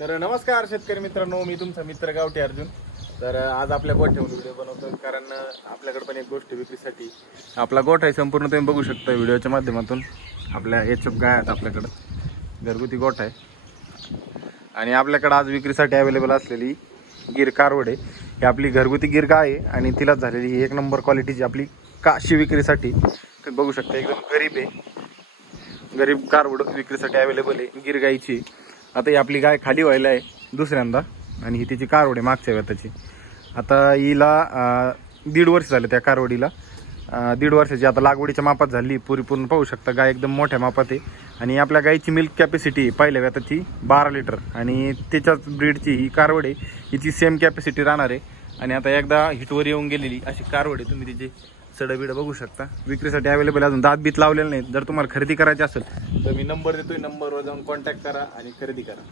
तर नमस्कार शेतकरी मित्रांनो, मी तुमचा मित्र गावठी अर्जुन. तर आज आपल्या गोठ्यावरून व्हिडिओ बनवतो कारण आपल्याकडे पण एक गोष्ट विक्रीसाठी. आपला गोठा आहे संपूर्ण, तुम्ही बघू शकता व्हिडिओच्या माध्यमातून. आपल्या एचएफ गाय आहेत आपल्याकडं, घरगुती गोठा आहे. आणि आपल्याकडं आज विक्रीसाठी अवेलेबल असलेली गिर कारवड आहे. ही आपली घरगुती गिर गाय आहे आणि तिलाच झालेली ही एक नंबर क्वालिटीची आपली काशी विक्रीसाठी. तुम्ही बघू शकता एकदम गरीब आहे, गरीब कारवड विक्रीसाठी अवेलेबल आहे गिर गायची. आता ही आपली गाय खाली व्हायला आहे दुसऱ्यांदा आणि ही तिची कारवड आहे मागच्या वेताची. आता हिला 1.5 वर्ष झाले त्या कारवडीला. 1.5 वर्षाची आता लागवडीच्या मापात झाली पूर्ण. पाहू शकता गाय एकदम मोठ्या मापात आहे. आणि आपल्या गायची मिल्क कॅपॅसिटी पहिल्या वेताची 12 लिटर आणि त्याच्याच ब्रीडची ही कारवड आहे. हिची सेम कॅपॅसिटी राहणार आहे. आणि आता एकदा हिटवर येऊन गेलेली अशी कारवड आहे. तुम्ही तिचे सडबिड बघू शकता. विक्रीसाठी अवेलेबल अजून दात बीत लावलेलं नाही. जर तुम्हाला खरेदी करायची असेल तर मी नंबर देतोय, नंबरवर जाऊन कॉन्टॅक्ट करा आणि खरेदी करा.